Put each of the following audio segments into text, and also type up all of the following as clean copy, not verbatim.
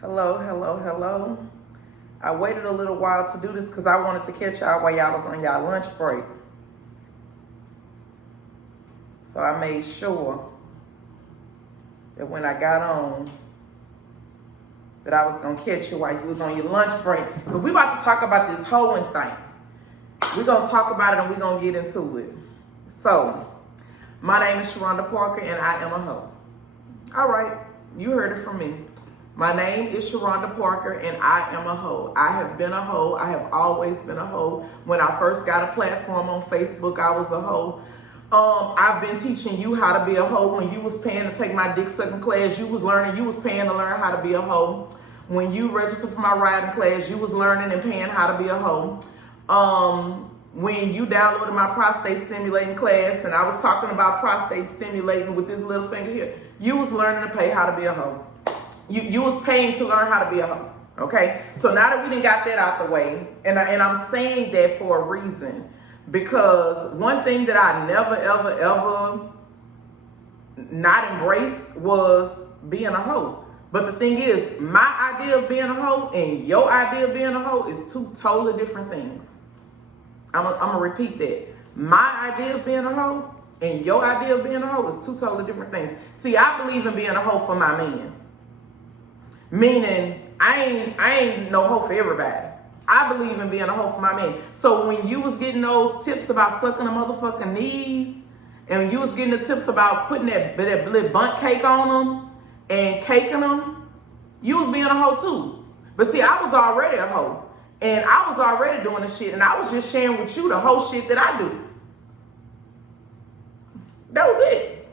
Hello, hello, hello. I waited a little while to do this because I wanted to catch y'all while y'all was on y'all lunch break. So I made sure that when I got on, that I was going to catch you while you was on your lunch break. But we about to talk about this hoeing thing. We're going to talk about it and we're going to get into it. So, my name is Sharonda Parker and I am a hoe. All right, you heard it from me. My name is Sharonda Parker and I am a hoe. I have been a hoe. I have always been a hoe. When I first got a platform on Facebook, I was a hoe. I've been teaching you how to be a hoe. When you was paying to take my dick sucking class, you was paying to learn how to be a hoe. When you registered for my riding class, you was learning and paying how to be a hoe. When you downloaded my prostate stimulating class and I was talking about prostate stimulating with this little finger here, you was learning to pay how to be a hoe. You was paying to learn how to be a hoe, okay? So now that we done got that out the way, and I'm saying that for a reason, because one thing that I never, ever not embraced was being a hoe. But the thing is, my idea of being a hoe and your idea of being a hoe is two totally different things. I'm gonna repeat that. My idea of being a hoe and your idea of being a hoe is two totally different things. See, I believe in being a hoe for my men. Meaning, I ain't no hoe for everybody. I believe in being a hoe for my men. So when you was getting those tips about sucking the motherfucking knees, and you was getting the tips about putting that little bunt cake on them and caking them, you was being a hoe too. But see, I was already a hoe. And I was already doing the shit, and I was just sharing with you the whole shit that I do. That was it.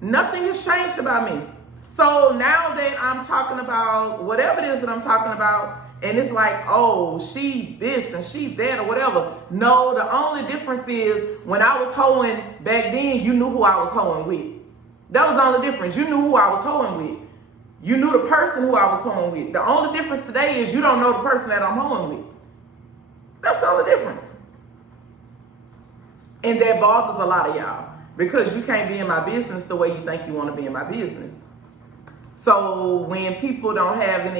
Nothing has changed about me. So now that I'm talking about whatever it is that I'm talking about, and it's like, oh, she this and she that or whatever. No, the only difference is when I was hoeing back then, you knew who I was hoeing with. That was the only difference. You knew who I was hoeing with. You knew the person who I was hoeing with. The only difference today is you don't know the person that I'm hoeing with. That's the only difference. And that bothers a lot of y'all because you can't be in my business the way you think you want to be in my business. So when people don't have when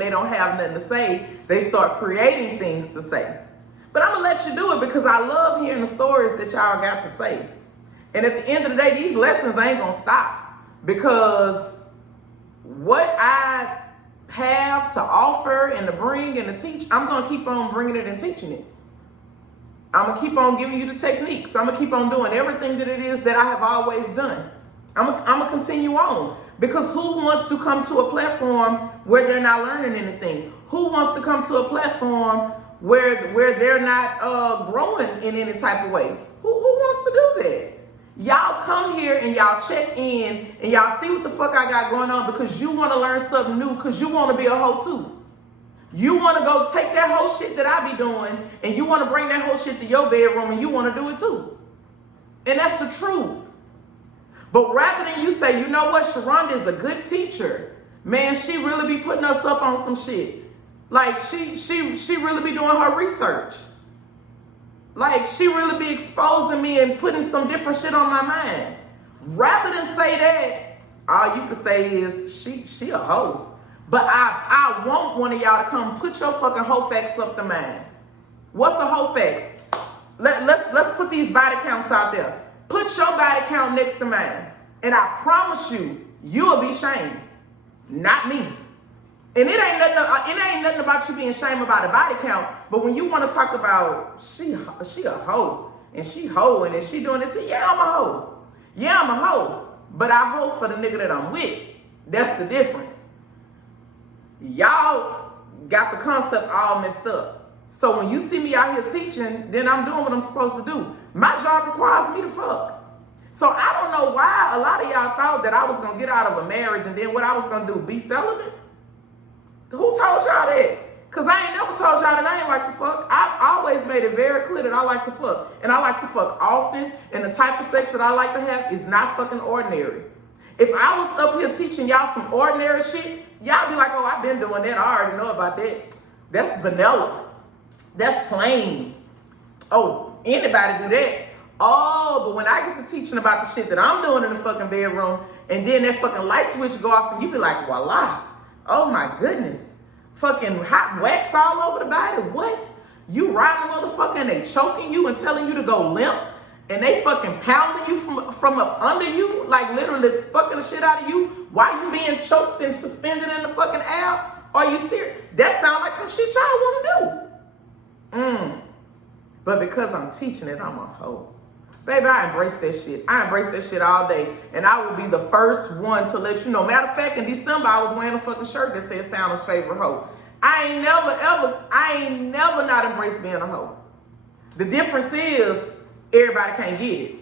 they don't have nothing to say, they start creating things to say. But I'm going to let you do it because I love hearing the stories that y'all got to say. And at the end of the day, these lessons ain't going to stop because what I have to offer and to bring and to teach, I'm going to keep on bringing it and teaching it. I'm going to keep on giving you the techniques. I'm going to keep on doing everything that it is that I have always done. I'm going to continue on because who wants to come to a platform where they're not learning anything? Who wants to come to a platform where they're not growing in any type of way? Who wants to do that? Y'all come here and y'all check in and y'all see what the fuck I got going on because you want to learn something new because you want to be a hoe too. You want to go take that whole shit that I be doing and you want to bring that whole shit to your bedroom and you want to do it too. And that's the truth. But rather than you say, you know what, Sharonda is a good teacher. Man, she really be putting us up on some shit. Like she really be doing her research. Like, she really be exposing me and putting some different shit on my mind. Rather than say that, all you can say is, she a hoe. But I want one of y'all to come put your fucking hoe facts up to mine. What's a hoe facts? Let's put these body counts out there. Put your body count next to mine. And I promise you, you'll be shamed. Not me. And it ain't nothing about you being ashamed about a body count. But when you want to talk about she a hoe and she hoeing and she doing this, yeah, I'm a hoe. Yeah, I'm a hoe. But I hoe for the nigga that I'm with. That's the difference. Y'all got the concept all messed up. So when you see me out here teaching, then I'm doing what I'm supposed to do. My job requires me to fuck. So I don't know why a lot of y'all thought that I was going to get out of a marriage and then what I was going to do, be celibate. Who told y'all that? Because I ain't never told y'all that I ain't like to fuck. I've always made it very clear that I like to fuck. And I like to fuck often. And the type of sex that I like to have is not fucking ordinary. If I was up here teaching y'all some ordinary shit, y'all be like, oh, I've been doing that. I already know about that. That's vanilla. That's plain. Oh, anybody do that. Oh, but when I get to teaching about the shit that I'm doing in the fucking bedroom, and then that fucking light switch go off and you be like, voila. Oh my goodness. Fucking hot wax all over the body. What? You riding a motherfucker and they choking you and telling you to go limp? And they fucking pounding you from up under you? Like literally fucking the shit out of you while you being choked and suspended in the fucking air? Are you serious? That sounds like some shit y'all want to do. But because I'm teaching it, I'm a hoe. Baby, I embrace that shit. I embrace that shit all day. And I will be the first one to let you know. Matter of fact, in December, I was wearing a fucking shirt that said Sounder's favorite hoe. I ain't never not embraced being a hoe. The difference is everybody can't get it.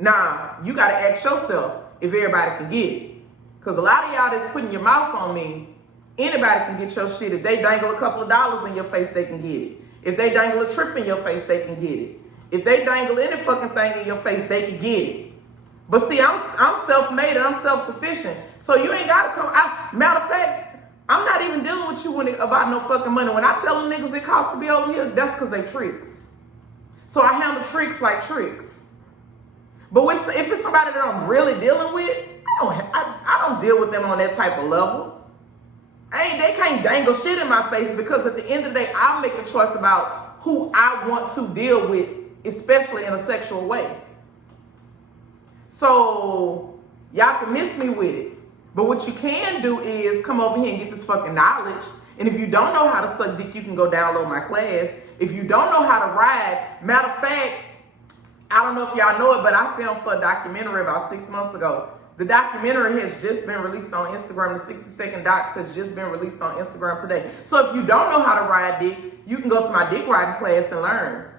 Nah, you got to ask yourself if everybody can get it. Because a lot of y'all that's putting your mouth on me, anybody can get your shit. If they dangle a couple of dollars in your face, they can get it. If they dangle a trip in your face, they can get it. If they dangle any fucking thing in your face, they can get it. But see, I'm self-made and I'm self-sufficient. So you ain't got to come. Matter of fact, I'm not even dealing with you about no fucking money. When I tell them niggas it costs to be over here, that's because they tricks. So I handle tricks like tricks. But if it's somebody that I'm really dealing with, I don't deal with them on that type of level. They can't dangle shit in my face because at the end of the day, I'll make a choice about who I want to deal with, especially in a sexual way. So y'all can miss me with it. But what you can do is come over here and get this fucking knowledge. And if you don't know how to suck dick, you can go download my class. If you don't know how to ride, matter of fact, I don't know if y'all know it, but I filmed for a documentary about 6 months ago. The documentary has just been released on Instagram. The 60-second docs has just been released on Instagram today. So if you don't know how to ride dick, you can go to my dick riding class and learn.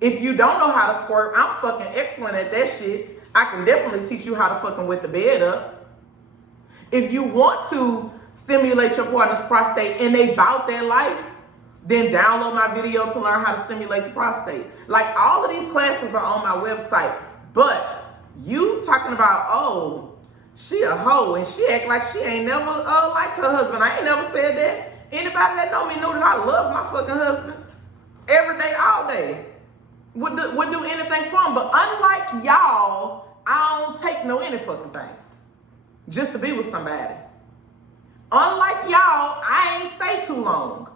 If you don't know how to squirt, I'm fucking excellent at that shit. I can definitely teach you how to fucking wet the bed up. If you want to stimulate your partner's prostate and they bout their life, then download my video to learn how to stimulate the prostate. Like all of these classes are on my website. But you talking about, oh, she a hoe and she act like she ain't never liked her husband. I ain't never said that. Anybody that know me know that I love my fucking husband. Every day, all day. Would do anything for him. But unlike y'all, I don't take no any fucking thing. Just to be with somebody. Unlike y'all, I ain't stay too long.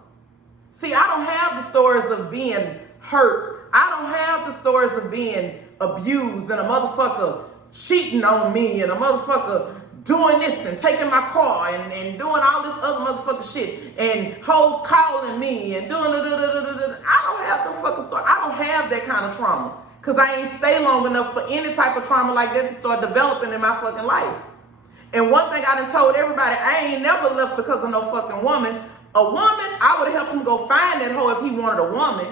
See, I don't have the stories of being hurt. I don't have the stories of being abused and a motherfucker cheating on me and a motherfucker doing this and taking my car and doing all this other motherfucker shit and hoes calling me and doing I don't have them fucking stories. I don't have that kind of trauma because I ain't stay long enough for any type of trauma like that to start developing in my fucking life. And one thing I done told everybody, I ain't never left because of no fucking woman. A woman, I would have helped him go find that hoe if he wanted a woman.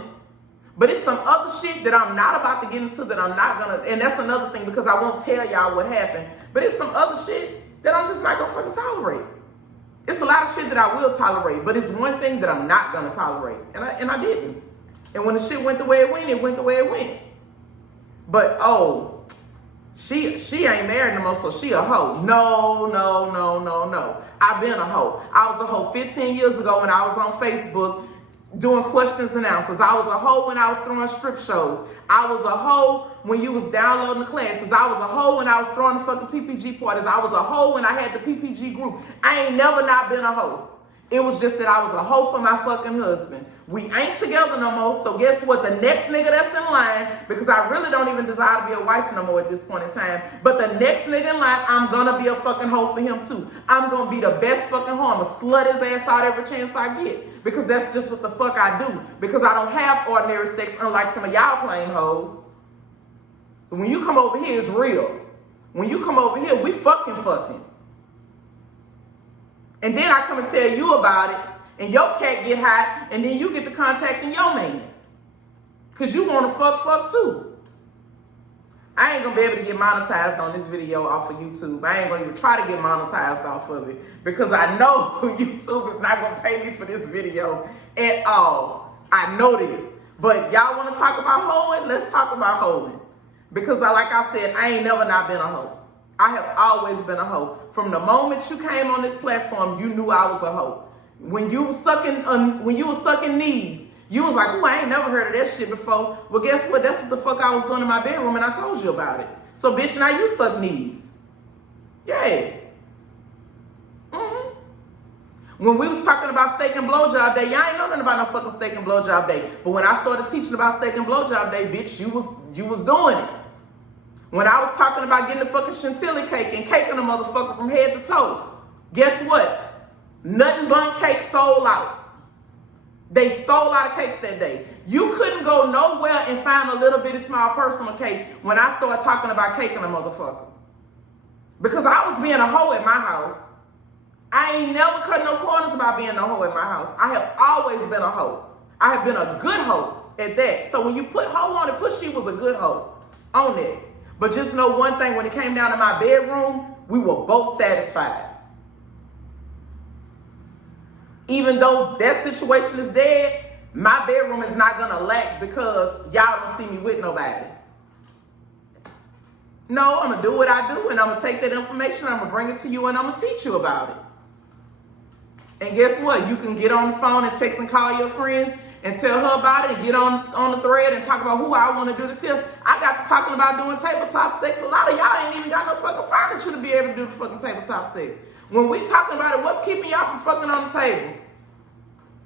But it's some other shit that I'm not about to get into that I'm not gonna, and that's another thing because I won't tell y'all what happened. But it's some other shit that I'm just not gonna fucking tolerate. It's a lot of shit that I will tolerate, but it's one thing that I'm not gonna tolerate. And I didn't. And when the shit went the way it went the way it went. But she ain't married no more, so she a hoe. No. I've been a hoe. I was a hoe 15 years ago when I was on Facebook doing questions and answers. I was a hoe when I was throwing strip shows. I was a hoe when you was downloading the classes. I was a hoe when I was throwing the fucking PPG parties. I was a hoe when I had the PPG group. I ain't never not been a hoe. It was just that I was a hoe for my fucking husband. We ain't together no more, so guess what? The next nigga that's in line, because I really don't even desire to be a wife no more at this point in time, but the next nigga in line, I'm gonna be a fucking hoe for him too. I'm gonna be the best fucking hoe. I'm gonna slut his ass out every chance I get, because that's just what the fuck I do, because I don't have ordinary sex unlike some of y'all plain hoes. So when you come over here, it's real. When you come over here, we fucking. And then I come and tell you about it, and your cat get hot, and then you get to contacting your man. Because you want to fuck too. I ain't going to be able to get monetized on this video off of YouTube. I ain't going to even try to get monetized off of it, because I know YouTube is not going to pay me for this video at all. I know this. But y'all want to talk about hoeing? Let's talk about hoeing. Because like I said, I ain't never not been a hoe. I have always been a hoe. From the moment you came on this platform, you knew I was a hoe. When you was sucking knees, you was like, "Oh, I ain't never heard of that shit before." Well, guess what? That's what the fuck I was doing in my bedroom, and I told you about it. So, bitch, now you suck knees. Yay. When we was talking about steak and blowjob day, y'all ain't know nothing about no fucking steak and blowjob day. But when I started teaching about steak and blowjob day, bitch, you was doing it. When I was talking about getting the fucking chantilly cake and caking the motherfucker from head to toe, guess what? Nothing but cake sold out. They sold out of cakes that day. You couldn't go nowhere and find a little bitty small personal cake when I started talking about caking a motherfucker. Because I was being a hoe at my house. I ain't never cut no corners about being a hoe at my house. I have always been a hoe. I have been a good hoe at that. So when you put hoe on it, Pushy was a good hoe on it. But just know one thing, when it came down to my bedroom, we were both satisfied. Even though that situation is dead, my bedroom is not gonna lack because y'all don't see me with nobody. No, I'm gonna do what I do, and I'm gonna take that information, I'm gonna bring it to you, and I'm gonna teach you about it. And guess what? You can get on the phone and text and call your friends and tell her about it and get on the thread and talk about who I want to do this here. I got to talking about doing tabletop sex. A lot of y'all ain't even got no fucking furniture to be able to do the fucking tabletop sex. When we talking about it, what's keeping y'all from fucking on the table?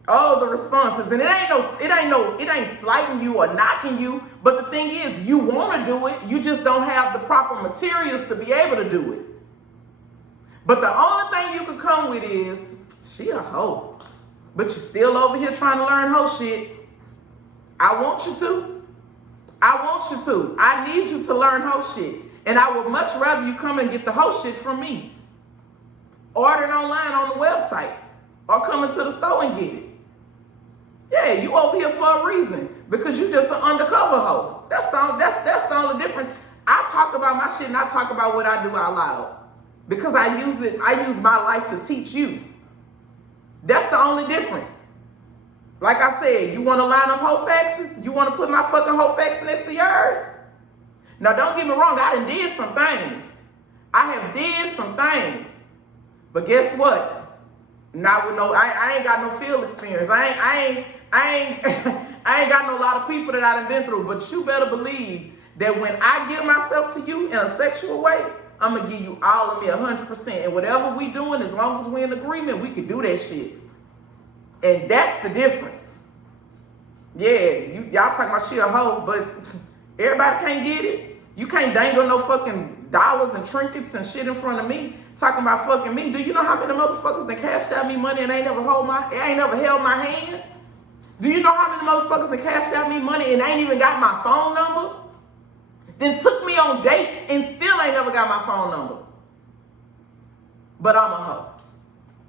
Oh, the responses. And it ain't slighting you or knocking you. But the thing is, you want to do it. You just don't have the proper materials to be able to do it. But the only thing you could come with is, she a hoe. But you're still over here trying to learn hoe shit. I want you to. I want you to. I need you to learn hoe shit. And I would much rather you come and get the hoe shit from me. Order it online on the website. Or come into the store and get it. Yeah, you over here for a reason. Because you just an undercover hoe. That's the only difference. I talk about my shit and I talk about what I do out loud. Because I use my life to teach you. That's the only difference. Like I said, you want to line up hoe faxes? You want to put my fucking hoe fax next to yours? Now, don't get me wrong. I done did some things. I have did some things. But guess what? Not with no, I ain't got no field experience. I ain't got no lot of people that I done been through. But you better believe that when I give myself to you in a sexual way, I'm going to give you all of me 100%. And whatever we doing, as long as we're in agreement, we can do that shit. And that's the difference. Yeah, y'all talking about she a hoe, but everybody can't get it. You can't dangle no fucking dollars and trinkets and shit in front of me talking about fucking me. Do you know how many motherfuckers that cashed out me money and ain't never held my hand? Do you know how many motherfuckers that cashed out me money and ain't even got my phone number? Then took me on dates and still ain't never got my phone number. But I'm a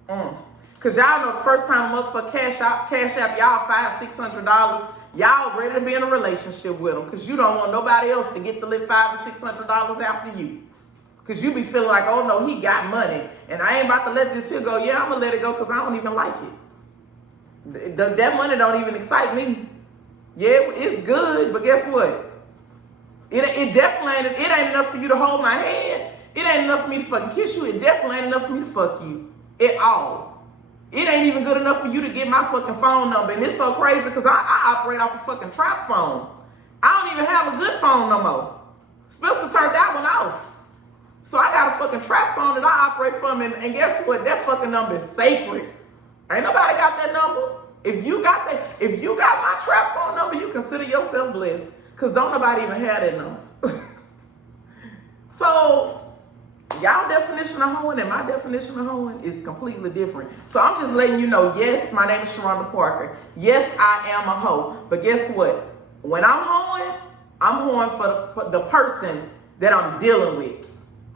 hoe. Cause y'all know the first time a motherfucker cash out y'all $500-600, y'all ready to be in a relationship with them. Cause you don't want nobody else to get to live $500-600 after you. Cause you be feeling like, oh no, he got money. And I ain't about to let this here go. Yeah, I'm gonna let it go cause I don't even like it. That money don't even excite me. Yeah, it's good, but guess what? It definitely ain't enough for you to hold my hand. It ain't enough for me to fucking kiss you. It definitely ain't enough for me to fuck you at all. It ain't even good enough for you to get my fucking phone number. And it's so crazy because I operate off a fucking trap phone. I don't even have a good phone no more. Spencer turned that one off. So I got a fucking trap phone that I operate from. And guess what? That fucking number is sacred. Ain't nobody got that number. If you got my trap phone number, you consider yourself blessed. Because don't nobody even have that number. So, y'all definition of hoeing and my definition of hoeing is completely different. So, I'm just letting you know, yes, my name is Sharonda Parker. Yes, I am a hoe. But guess what? When I'm hoeing for the person that I'm dealing with.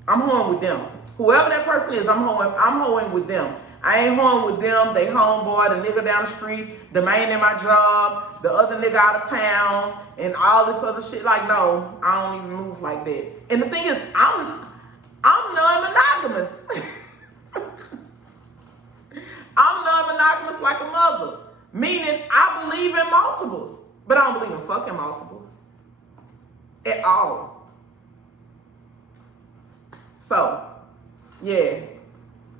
I'm hoeing with them. Whoever that person is, I'm hoeing with them. I ain't hoeing with them, they homeboy, the nigga down the street, the man in my job, the other nigga out of town, and all this other shit. Like, no, I don't even move like that. And the thing is, I'm non-monogamous. I'm non-monogamous like a mother. Meaning, I believe in multiples, but I don't believe in fucking multiples. At all. So, yeah.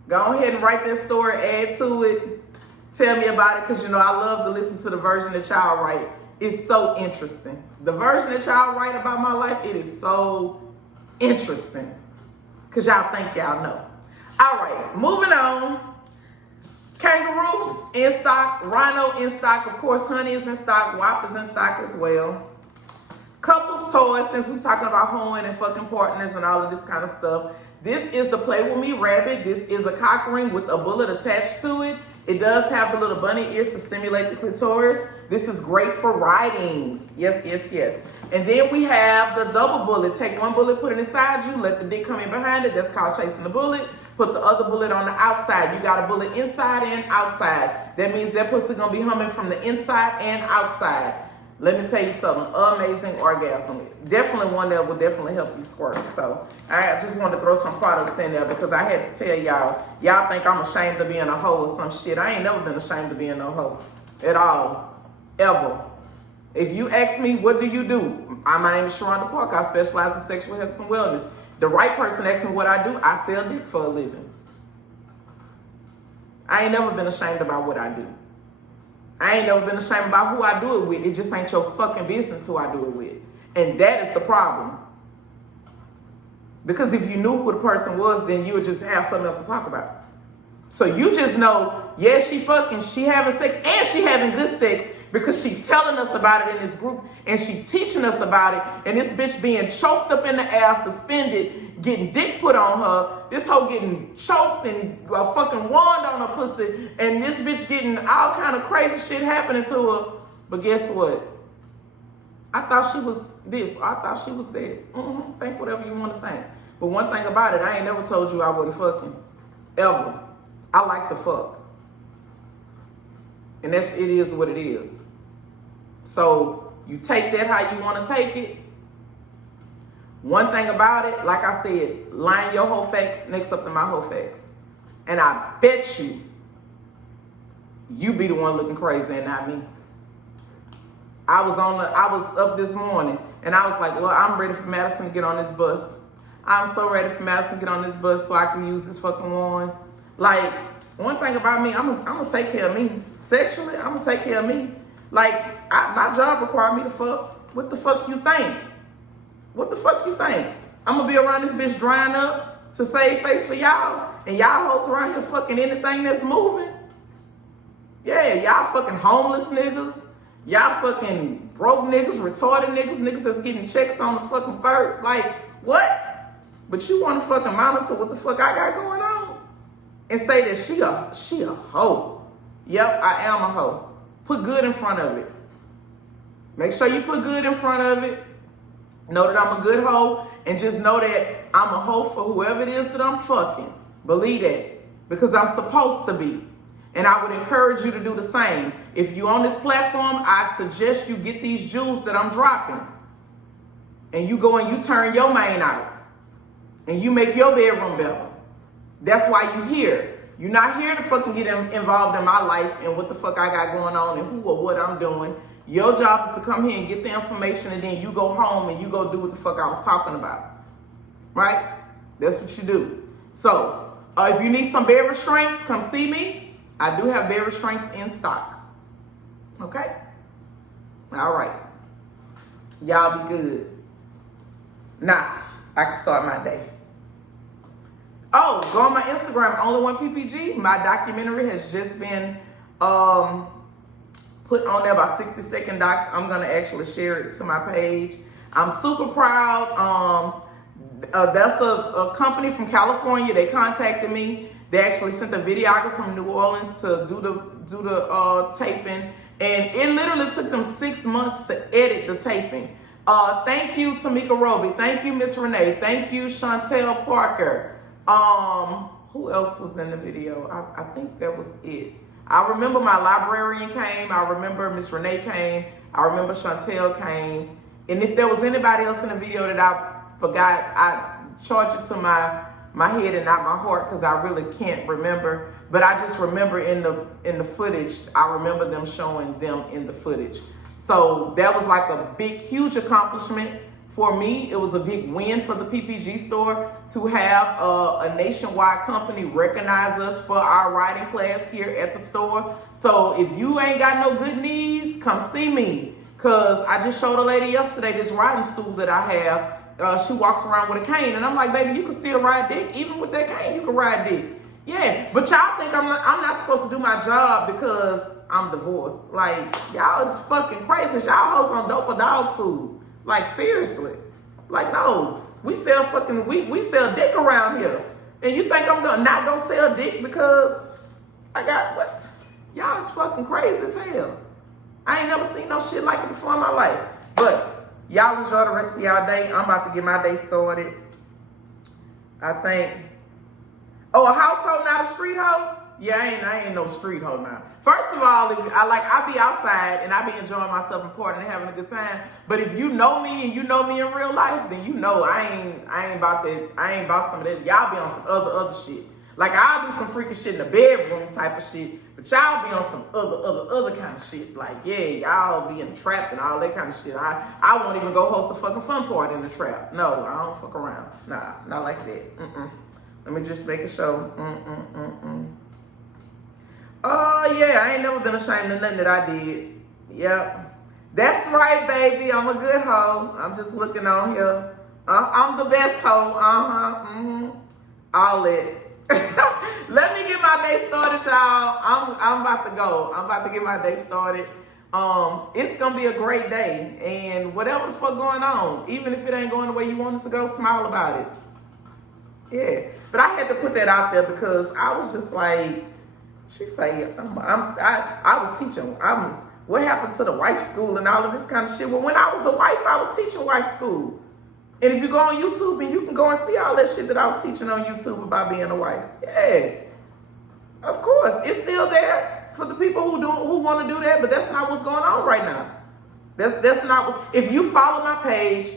Go ahead and write that story, add to it. Tell me about it, because, you know, I love to listen to the version that y'all write. It's so interesting. The version that y'all write about my life, it is so interesting. Because y'all think y'all know. All right, moving on. Can't in stock, Rhino in stock, of course, Honey is in stock, WAP is in stock as well. Couples toys, since we're talking about hoeing and fucking partners and all of this kind of stuff. This is the Play With Me rabbit. This is a cock ring with a bullet attached to it. It does have the little bunny ears to stimulate the clitoris. This is great for riding. Yes, yes, yes. And then we have the double bullet. Take one bullet, put it inside you, let the dick come in behind it. That's called chasing the bullet. Put the other bullet on the outside. You got a bullet inside and outside. That means that pussy gonna be humming from the inside and outside. Let me tell you something, amazing orgasm. Definitely one that will definitely help you squirt. So I just wanted to throw some products in there because I had to tell y'all. Y'all think I'm ashamed of being a hoe or some shit. I ain't never been ashamed of being no hoe at all, ever. If you ask me, what do you do? My name is Sharonda Parker. I specialize in sexual health and wellness. The right person asks me what I do, I sell dick for a living. I ain't never been ashamed about what I do. I ain't never been ashamed about who I do it with. It just ain't your fucking business who I do it with. And that is the problem. Because if you knew who the person was, then you would just have something else to talk about. So you just know, yeah, she fucking, she having sex, and she having good sex because she telling us about it in this group, and she teaching us about it, and this bitch being choked up in the ass, suspended, getting dick put on her, this hoe getting choked and a fucking wand on her pussy, and this bitch getting all kind of crazy shit happening to her. But guess what? I thought she was this, I thought she was that. Think whatever you want to think. But one thing about it, I ain't never told you I wasn't fucking, ever. I like to fuck. And it is what it is. So you take that how you want to take it. One thing about it, like I said, line your whole facts next up to my whole facts. And I bet you be the one looking crazy and not me. I was up this morning and I was like, well, I'm ready for Madison to get on this bus. I'm so ready for Madison to get on this bus so I can use this fucking wand. Like, one thing about me, I'm gonna take care of me. Sexually, I'm gonna take care of me. Like, my job required me to fuck. What the fuck you think? What the fuck you think? I'm gonna be around this bitch drying up to save face for y'all, and y'all hoes around here fucking anything that's moving? Yeah, y'all fucking homeless niggas. Y'all fucking broke niggas, retarded niggas, niggas that's getting checks on the fucking first. Like, what? But you wanna fucking monitor what the fuck I got going on? And say that she a hoe. Yep, I am a hoe. Put good in front of it. Make sure you put good in front of it. Know that I'm a good hoe, and just know that I'm a hoe for whoever it is that I'm fucking. Believe that, because I'm supposed to be. And I would encourage you to do the same. If you're on this platform, I suggest you get these jewels that I'm dropping. And you go and you turn your main out. And you make your bedroom better. That's why you're here. You're not here to fucking get involved in my life and what the fuck I got going on and who or what I'm doing. Your job is to come here and get the information, and then you go home and you go do what the fuck I was talking about. Right? That's what you do. So, if you need some bed restraints, come see me. I do have bed restraints in stock. Okay? All right. Y'all be good. Now, I can start my day. Oh, go on my Instagram, Only1PPG. My documentary has just been put on there, about 60-second docs. I'm gonna actually share it to my page. I'm super proud. That's a company from California. They contacted me. They actually sent a videographer from New Orleans to do the taping, and it literally took them 6 months to edit the taping. Thank you, Tamika Roby. Thank you, Miss Renee. Thank you, Chantel Parker. Who else was in the video? I think that was it. I remember my librarian came. I remember Miss Renee came. I remember Chantel came. And if there was anybody else in the video that I forgot, I charge it to my head and not my heart, because I really can't remember. But I just remember in the footage, I remember them showing them in the footage. So that was like a big, huge accomplishment. For me, it was a big win for the PPG store to have a nationwide company recognize us for our writing class here at the store. So if you ain't got no good knees, come see me. Because I just showed a lady yesterday this riding stool that I have. She walks around with a cane. And I'm like, baby, you can still ride dick. Even with that cane, you can ride dick. Yeah, but y'all think I'm not supposed to do my job because I'm divorced. Like, y'all is fucking crazy. Y'all hoes on dope or dog food. Like, seriously. Like, no. We sell fucking, we sell dick around here. And you think I'm not gonna sell dick because I got what? Y'all is fucking crazy as hell. I ain't never seen no shit like it before in my life. But y'all enjoy the rest of y'all day. I'm about to get my day started. I think. Oh, a household, not a street hoe? Yeah, I ain't no street hoe now. First of all, I be outside and I be enjoying myself and partying and having a good time. But if you know me and you know me in real life, then you know I ain't about that. I ain't about some of that. Y'all be on some other shit. Like, I'll do some freaking shit in the bedroom type of shit, but y'all be on some other kind of shit. Like, yeah, y'all be in the trap and all that kind of shit. I won't even go host a fucking fun party in the trap. No, I don't fuck around. Nah, not like that. Let me just make a show. Oh, yeah, I ain't never been ashamed of nothing that I did. Yep. That's right, baby. I'm a good hoe. I'm just looking on here. I'm the best hoe. All that. Let me get my day started, y'all. I'm about to go. I'm about to get my day started. It's gonna be a great day, and whatever the fuck going on, even if it ain't going the way you want it to go, smile about it. Yeah, but I had to put that out there because I was just like, she say, I was teaching. What happened to the wife school and all of this kind of shit? Well, when I was a wife, I was teaching wife school. And if you go on YouTube, and you can go and see all that shit that I was teaching on YouTube about being a wife. Yeah, of course, it's still there for the people who want to do that, but that's not what's going on right now. That's not. If you follow my page,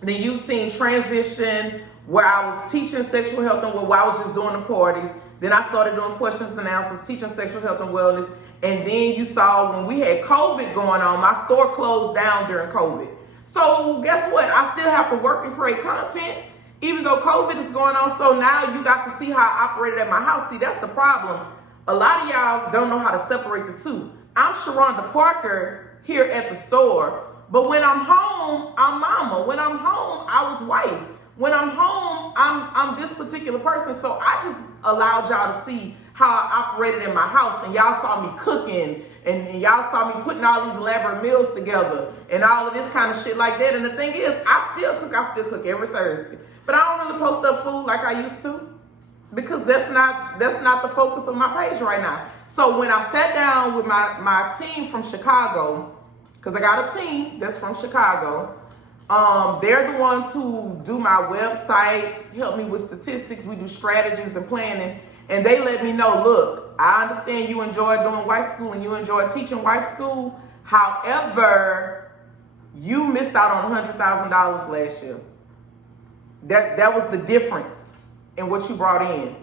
then you've seen transition where I was teaching sexual health and where I was just doing the parties. Then I started doing questions and answers, teaching sexual health and wellness. And then you saw when we had COVID going on, my store closed down during COVID. So guess what? I still have to work and create content, even though COVID is going on. So now you got to see how I operated at my house. See, that's the problem. A lot of y'all don't know how to separate the two. I'm Sharonda Parker here at the store, but when I'm home, I'm mama. When I'm home, I was wife. When I'm home, I'm this particular person. So I just allowed y'all to see how I operated in my house, and y'all saw me cooking, and y'all saw me putting all these elaborate meals together and all of this kind of shit like that. And the thing is, I still cook every Thursday. But I don't really post up food like I used to, because that's not the focus of my page right now. So when I sat down with my team from Chicago, because I got a team that's from Chicago, they're the ones who do my website, help me with statistics, we do strategies and planning. And they let me know, look, I understand you enjoy doing wife school and you enjoy teaching wife school. However, you missed out on $100,000 last year. That was the difference in what you brought in,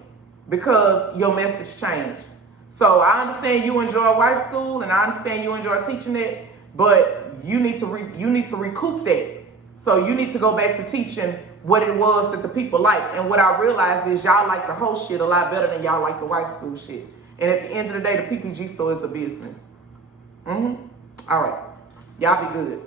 because your message changed. So I understand you enjoy wife school and I understand you enjoy teaching it, but you need to recoup that. So you need to go back to teaching what it was that the people liked. And what I realized is y'all like the whole shit a lot better than y'all like the wife school shit. And at the end of the day, the PPG store is a business. All right. Y'all be good.